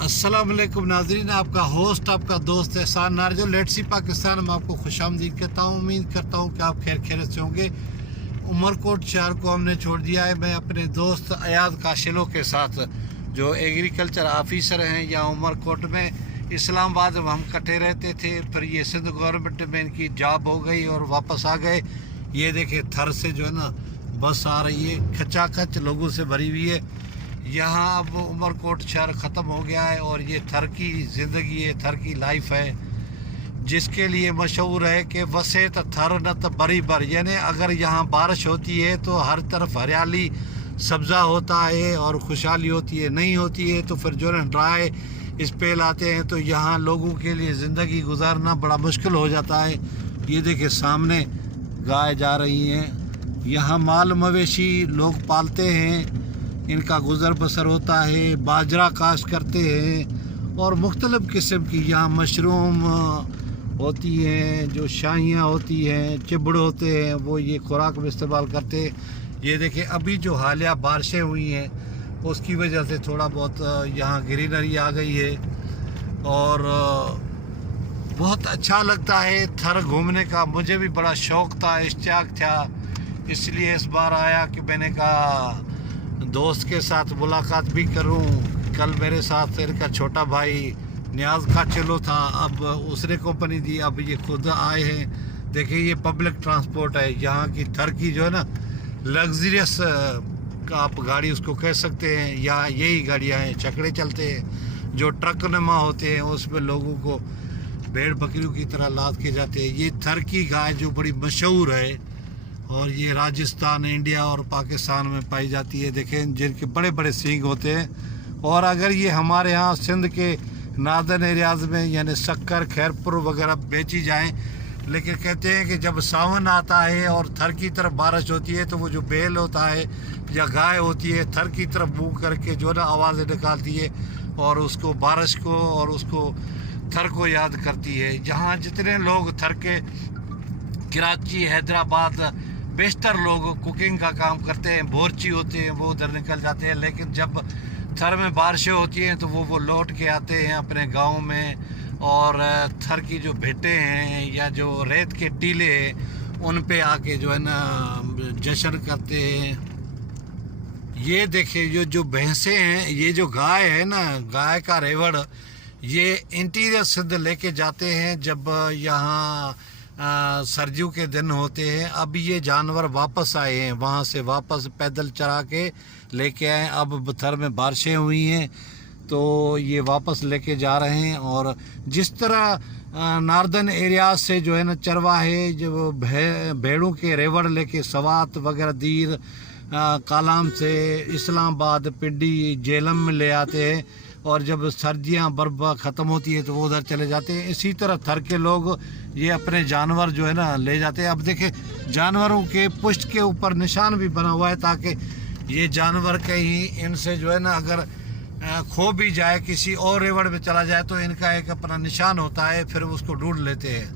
अस्सलाम वालेकुम नाजरीन, आपका होस्ट आपका दोस्त एहसान नारजो लेट्स सी पाकिस्तान में आपको खुशामदीद कहता हूँ। उम्मीद करता हूँ कि आप खैर खैरियत से होंगे। उमरकोट शहर को हमने छोड़ दिया है। मैं अपने दोस्त अयाद काशिलो के साथ, जो एग्रीकल्चर ऑफिसर हैं या उमरकोट में इस्लामाबाद में हम इकट्ठे रहते थे। फिर ये सिंध गवर्नमेंट में इनकी जॉब हो गई और वापस आ गए। ये देखे थर से जो है ना बस आ रही है, खचाखच लोगों से भरी हुई है। यहाँ अब उमरकोट शहर ख़त्म हो गया है और ये थर की ज़िंदगी है, थर की लाइफ है, जिसके लिए मशहूर है कि वसे त थर न त बरी बर, यानी अगर यहाँ बारिश होती है तो हर तरफ हरियाली सब्ज़ा होता है और खुशहाली होती है। नहीं होती है तो फिर जो है ड्राई स्पेल आते हैं, तो यहाँ लोगों के लिए ज़िंदगी गुजारना बड़ा मुश्किल हो जाता है। ये देखिए सामने गाय जा रही हैं। यहाँ माल मवेशी लोग पालते हैं, इनका गुज़र बसर होता है। बाजरा काश्त करते हैं और मुख्तलिफ़ किस्म की यहाँ मशरूम होती हैं, जो शाहियाँ होती हैं, चिबड़ होते हैं, वो ये खुराक में इस्तेमाल करते हैं। ये देखिए अभी जो हालिया बारिशें हुई हैं उसकी वजह से थोड़ा बहुत यहाँ ग्रीनरी आ गई है और बहुत अच्छा लगता है थर घूमने का। मुझे भी बड़ा शौक़ था, इश्तियाक था, इसलिए इस बार आया कि मैंने कहा दोस्त के साथ मुलाकात भी करूं। कल मेरे साथ इनका छोटा भाई नियाज काशिलो था, अब उसने कंपनी दी, अब ये खुद आए हैं। देखिए ये पब्लिक ट्रांसपोर्ट है यहाँ की, थर की जो है ना लग्जरियस का आप गाड़ी उसको कह सकते हैं। यहाँ यही गाड़ियाँ हैं, चकड़े चलते हैं जो ट्रक नुमा होते हैं, उसमें लोगों को भेड़ बकरियों की तरह लाद के जाते हैं। ये थर की गाय जो बड़ी मशहूर है और ये राजस्थान, इंडिया और पाकिस्तान में पाई जाती है। देखें जिनके बड़े बड़े सींग होते हैं। और अगर ये हमारे यहाँ सिंध के नार्दर्न एरियाज़ में यानी शक्कर, खैरपुर वगैरह बेची जाएं, लेकिन कहते हैं कि जब सावन आता है और थर की तरफ बारिश होती है तो वो जो बैल होता है या गाय होती है थर की तरफ मुँह करके जो ना आवाज़ें निकालती है और उसको बारिश को और उसको थर को याद करती है। यहाँ जितने लोग थर के कराची, हैदराबाद, बेशतर लोग कुकिंग का काम करते हैं, बोरची होते हैं, वो उधर निकल जाते हैं। लेकिन जब थर में बारिशें होती हैं तो वो लौट के आते हैं अपने गांव में और थर की जो भेटें हैं या जो रेत के टीले हैं उन पे आके जो है ना जश्न करते हैं। ये देखिए जो भैंसें हैं, ये जो गाय है ना, गाय का रेवड़, ये इंटीरियर सिंध लेके जाते हैं जब यहाँ सर्दियों के दिन होते हैं। अब ये जानवर वापस आए हैं, वहाँ से वापस पैदल चरा के लेके आए। अब थर में बारिशें हुई हैं तो ये वापस लेके जा रहे हैं। और जिस तरह नार्दर्न एरियाज से जो है ना चरवाहे जो भेड़ों के रेवड़ लेके सवात वगैरह दीर कालाम से इस्लामाबाद, पिंडी, जेलम में ले आते हैं और जब सर्दियाँ बर्फ ख़त्म होती है तो वो उधर चले जाते हैं। इसी तरह थर के लोग ये अपने जानवर जो है ना ले जाते हैं। अब देखें जानवरों के पुष्ट के ऊपर निशान भी बना हुआ है ताकि ये जानवर कहीं इनसे जो है ना अगर खो भी जाए, किसी और रेवड़ में चला जाए तो इनका एक अपना निशान होता है, फिर उसको ढूंढ लेते हैं।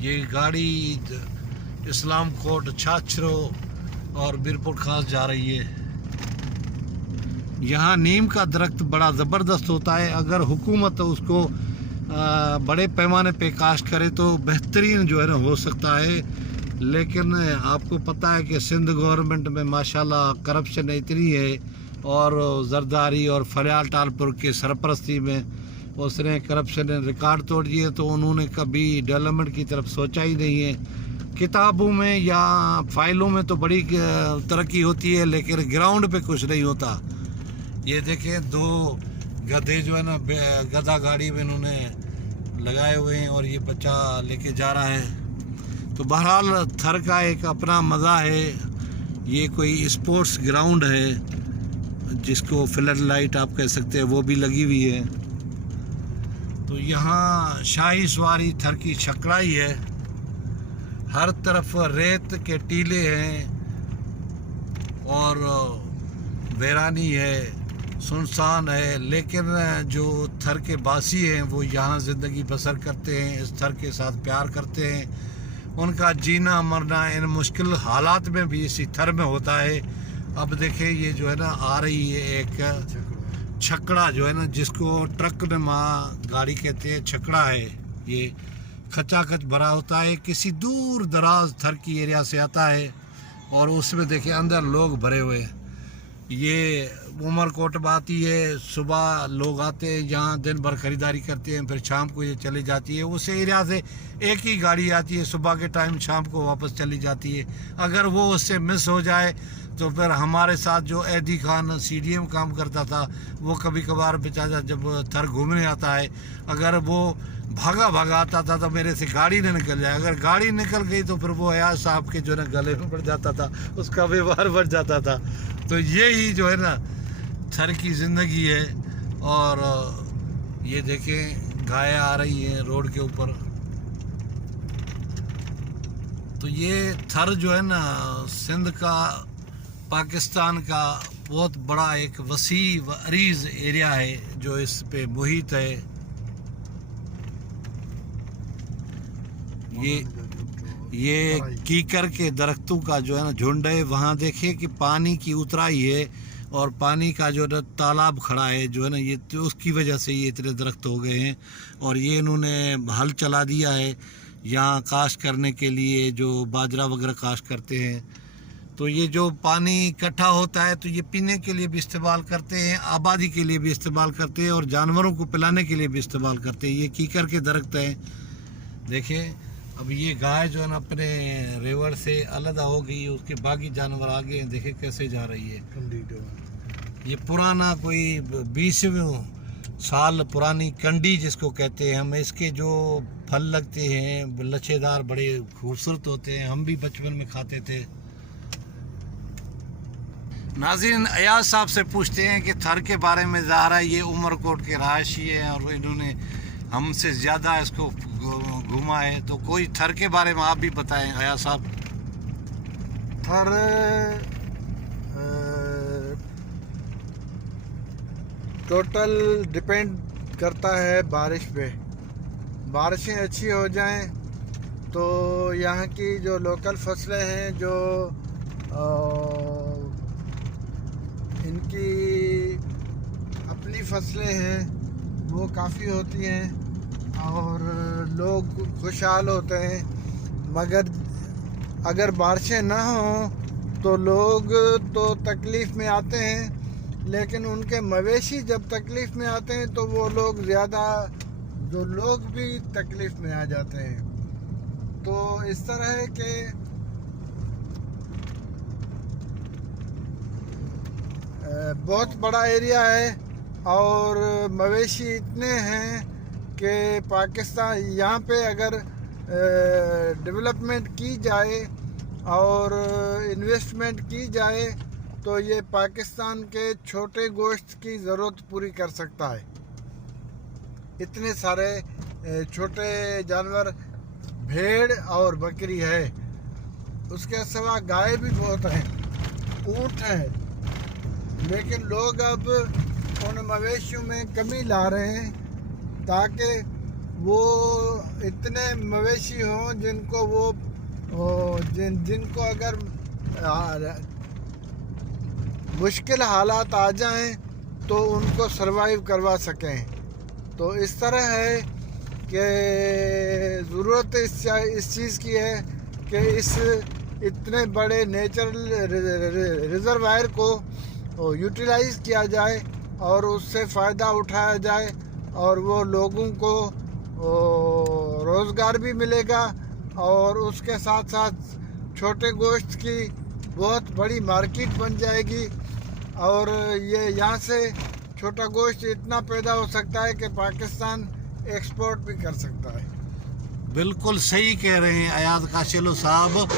ये गाड़ी इस्लाम कोट, छाछरो और बीरपुर खास जा रही है। यहाँ नीम का दरख्त बड़ा ज़बरदस्त होता है। अगर हुकूमत उसको बड़े पैमाने पे काश्त करे तो बेहतरीन जो है ना हो सकता है। लेकिन आपको पता है कि सिंध गवर्नमेंट में माशाल्लाह करप्शन इतनी है और जरदारी और फरियाल टालपुर के सरपरस्ती में उसने करप्शन ने रिकॉर्ड तोड़ दिए, तो उन्होंने कभी डेवलपमेंट की तरफ सोचा ही नहीं है। किताबों में या फाइलों में तो बड़ी तरक्की होती है लेकिन ग्राउंड पे कुछ नहीं होता। ये देखें दो गधे जो है ना गधा गाड़ी में इन्होंने लगाए हुए हैं और ये बच्चा लेके जा रहा है। तो बहरहाल थर का एक अपना मज़ा है। ये कोई स्पोर्ट्स ग्राउंड है जिसको फ्लड लाइट आप कह सकते हैं, वो भी लगी हुई है। तो यहाँ शाही सवारी थर की छकड़ाई है, हर तरफ रेत के टीले हैं और वीरानी है, सुनसान है। लेकिन जो थर के बासी हैं वो यहाँ ज़िंदगी बसर करते हैं, इस थर के साथ प्यार करते हैं। उनका जीना मरना इन मुश्किल हालात में भी इसी थर में होता है। अब देखिए ये जो है ना आ रही है एक छकड़ा जो है ना, जिसको ट्रक में गाड़ी कहते हैं, छकड़ा है ये, खचाखच भरा होता है, किसी दूर दराज थर की एरिया से आता है और उसमें देखिए अंदर लोग भरे हुए हैं। ये उमरकोट में आती है, सुबह लोग आते हैं यहाँ, दिन भर ख़रीदारी करते हैं, फिर शाम को ये चली जाती है। उस एरिया से एक ही गाड़ी आती है सुबह के टाइम, शाम को वापस चली जाती है। अगर वो उससे मिस हो जाए तो फिर हमारे साथ जो एदी खान CDM काम करता था, वो कभी कभार बेचारा जब थर घूमने आता है, अगर वो भागा आता था तो मेरे से गाड़ी न निकल जाए। अगर गाड़ी निकल गई तो फिर वो अयाज साहब के जो है ना गले में पड़ जाता था, उसका व्यवहार बढ़ जाता था। तो यही जो है ना थर की ज़िंदगी है। और ये देखें गाय आ रही हैं रोड के ऊपर। तो ये थर जो है ना सिंध का, पाकिस्तान का बहुत बड़ा एक वसी व अरीज़ एरिया है जो इस पे मुहित है। ये कीकर के दरख्तों का जो है ना झुंड है। वहाँ देखिए कि पानी की उतराई है और पानी का जो है तालाब खड़ा है जो है ना, ये तो उसकी वजह से ये इतने दरख्त हो गए हैं। और ये इन्होंने हल चला दिया है यहाँ काश्त करने के लिए, जो बाजरा वगैरह काश्त करते हैं। तो ये जो पानी इकट्ठा होता है तो ये पीने के लिए भी इस्तेमाल करते हैं, आबादी के लिए भी इस्तेमाल करते हैं और जानवरों को पिलाने के लिए भी इस्तेमाल करते हैं। ये कीकर के दरख्त हैं। देखिए अब ये गाय जो है ना अपने रिवर से अलग हो गई, उसके बाकी जानवर आगे हैं, देखे कैसे जा रही है। ये पुराना कोई 20वें साल पुरानी कंडी जिसको कहते हैं हम, इसके जो फल लगते हैं लच्छेदार, बड़े खूबसूरत होते हैं, हम भी बचपन में खाते थे। नाज़रीन, अयाज साहब से पूछते हैं कि थर के बारे में। ज़ाहिर है ये उमरकोट के रहायशी हैं और इन्होंने हमसे ज़्यादा इसको घूमा है, तो कोई थर के बारे में आप भी बताएं अयाज साहब। थर टोटल डिपेंड करता है बारिश पे। बारिशें अच्छी हो जाएं तो यहाँ की जो लोकल फसलें हैं, जो इनकी अपनी फसलें हैं, वो काफ़ी होती हैं और लोग खुशहाल होते हैं। मगर अगर बारिशें ना हों तो लोग तो तकलीफ़ में आते हैं, लेकिन उनके मवेशी जब तकलीफ़ में आते हैं तो वो लोग ज़्यादा, जो लोग भी तकलीफ़ में आ जाते हैं। तो इस तरह है कि बहुत बड़ा एरिया है और मवेशी इतने हैं कि पाकिस्तान यहाँ पे अगर डेवलपमेंट की जाए और इन्वेस्टमेंट की जाए तो ये पाकिस्तान के छोटे गोश्त की ज़रूरत पूरी कर सकता है। इतने सारे छोटे जानवर, भेड़ और बकरी है, उसके सिवा गाय भी बहुत हैं, ऊँट है। लेकिन लोग अब उन मवेशियों में कमी ला रहे हैं ताकि वो इतने मवेशी हों जिनको जिनको अगर मुश्किल हालात आ जाएं तो उनको सरवाइव करवा सकें। तो इस तरह है कि ज़रूरत इस चीज़ की है कि इस इतने बड़े नेचुरल रिजर्वायर को यूटिलाइज़ किया जाए और उससे फ़ायदा उठाया जाए और वो लोगों को रोज़गार भी मिलेगा और उसके साथ साथ छोटे गोश्त की बहुत बड़ी मार्केट बन जाएगी। और ये यहाँ से छोटा गोश्त इतना पैदा हो सकता है कि पाकिस्तान एक्सपोर्ट भी कर सकता है। बिल्कुल सही कह रहे हैं अयाज काशिलो साहब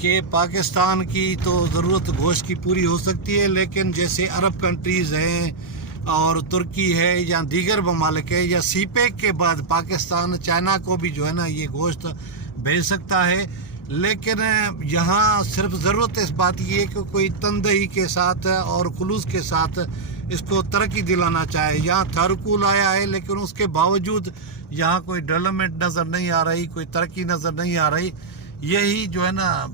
कि पाकिस्तान की तो ज़रूरत गोश्त की पूरी हो सकती है, लेकिन जैसे अरब कंट्रीज़ हैं और तुर्की है या दीगर ममालिक है या सीपेक के बाद पाकिस्तान चाइना को भी जो है ना ये गोश्त भेज सकता है। लेकिन यहाँ सिर्फ ज़रूरत इस बात की है कि कोई तंदही के साथ और खुलूस के साथ इसको तरक्की दिलाना चाहे। यहाँ थरकूल आया है लेकिन उसके बावजूद यहाँ कोई डेवलपमेंट नज़र नहीं आ रही, कोई तरक्की नज़र नहीं आ रही। یہی جو ہے نا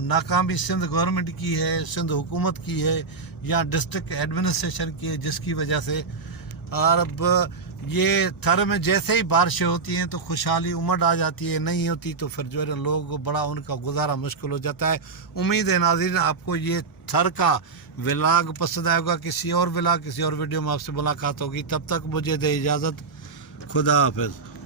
ناکامی سندھ گورنمنٹ کی ہے، سندھ حکومت کی ہے یا ڈسٹرکٹ ایڈمنسٹریشن کی ہے، جس کی وجہ سے اور اب یہ تھر میں جیسے ہی بارشیں ہوتی ہیں تو خوشحالی امڈ آ جاتی ہے، نہیں ہوتی تو پھر جو ہے نا لوگ بڑا ان کا گزارا مشکل ہو جاتا ہے۔ امید ہے ناظرین آپ کو یہ تھر کا ولاگ پسند آئے گا۔ کسی اور ولاگ کسی اور ویڈیو میں آپ سے ملاقات ہوگی، تب تک مجھے دے اجازت، خدا حافظ۔